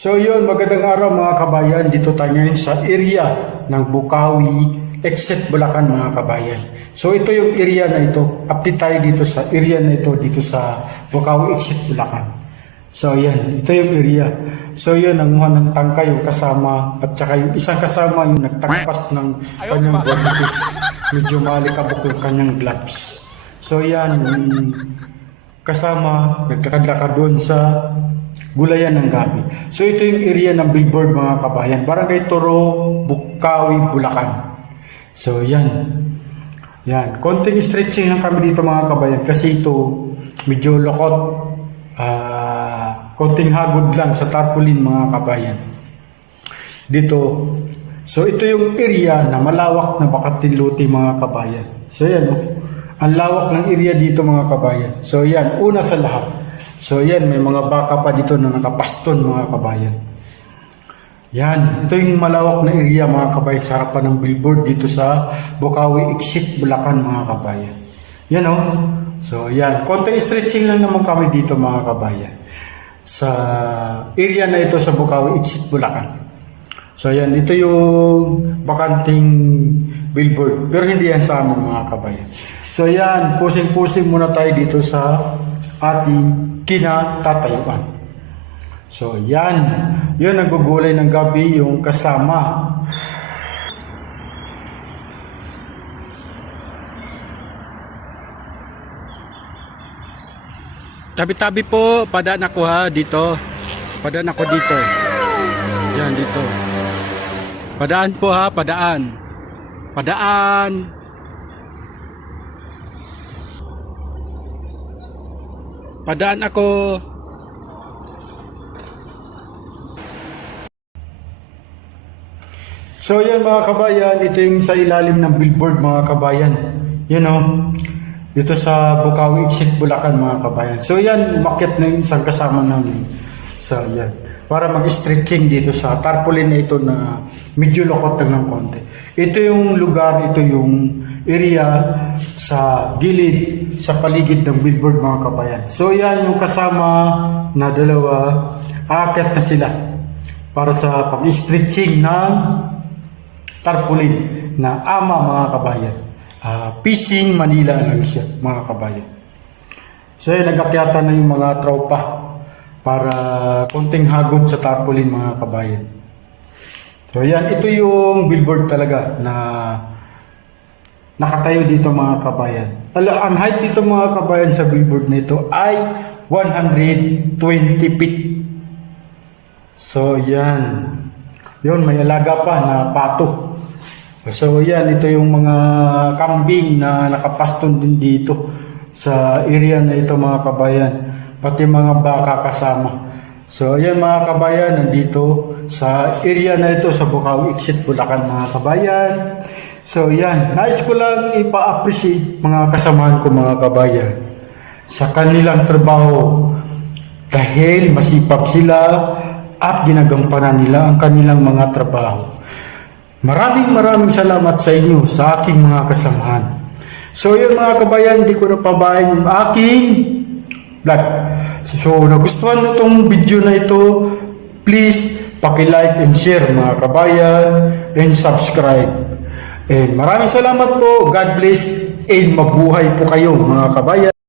So yun, magandang araw mga kabayan. Dito tayo ngayon sa area ng Bukawi, exit Bulacan mga kabayan. So ito yung area na ito. Update tayo dito sa area na ito, dito sa Bukawi, exit Bulacan. So yan, ito yung area. So yun, ang muha ng tangka yung kasama at saka yung isang kasama yung nagtangpas ng kanyang bodies. Medyo malikabok yung kanyang gloves. So yan, kasama, naglakad-lakad doon sa Gulayan ng Gabi. So ito yung area ng billboard mga kabayan. Barangay Toro, Bukawi, Bulacan. So yan. Yan. Konting stretching lang kami dito mga kabayan kasi ito medyo lokot. Konting hagod lang sa tarpaulin mga kabayan. Dito. So ito yung area na malawak na Bakatinluti mga kabayan. So yan. Ang lawak ng area dito mga kabayan. So yan. Una sa lahat. So yan, may mga baka pa dito na nakapaston mga kabayan. Yan, ito yung malawak na area mga kabayan sa harapan ng billboard dito sa Bukawi, exit Bulacan mga kabayan. Yan o. So yan, konting stretching lang naman kami dito mga kabayan. Sa area na ito sa Bukawi, exit Bulacan. So yan, ito yung bakanting billboard. Pero hindi yan sa amin mga kabayan. So yan, pusing-pusing muna tayo dito sa ating kinatatayuan. So yan, yun ang gugulay ng gabi yung kasama. Tabi-tabi po, padaan ako ha, dito. Padaan ako dito. Yan, dito. Padaan po ha, padaan. Padaan. Padaan ako. So yan mga kabayan, ito yung sa ilalim ng billboard mga kabayan. You know, dito sa Bukawi, exit Bulacan mga kabayan. So yan, umakyat na yung isang kasama namin. So yan, para mag-stretching dito sa tarpaulin na ito na medyo lokot lang ng konti. Ito yung lugar, ito yung area sa gilid, sa paligid ng billboard mga kabayan. So yan yung kasama na dalawa, aakyat na sila para sa pag-stretching ng tarpaulin na ama mga kabayan. Fishing Manila lang siya mga kabayan. So yan, nag-akyatan na yung mga tropa para konting hagod sa tarpaulin mga kabayan. So yan, ito yung billboard talaga na nakatayo dito mga kabayan. Ang height dito mga kabayan sa billboard na ito ay 120 feet. So yan. Yun, may alaga pa na pato. So yan, ito yung mga kambing na nakapaston din dito sa area na ito mga kabayan. Pati mga baka kasama. So yan mga kabayan, nandito sa area na ito sa Bukawi, exit Bulacan mga kabayan. So yan, nais ko lang ipa-appreciate mga kasamahan ko mga kabayan sa kanilang trabaho dahil masipag sila at ginagampanan nila ang kanilang mga trabaho. Maraming salamat sa inyo, sa aking mga kasamahan. So yun mga kabayan, hindi ko napabayan yung aking vlog. So nagustuhan nyo itong video na ito, please paki-like and share mga kabayan and subscribe. And maraming salamat po. God bless and mabuhay po kayo mga kabayan.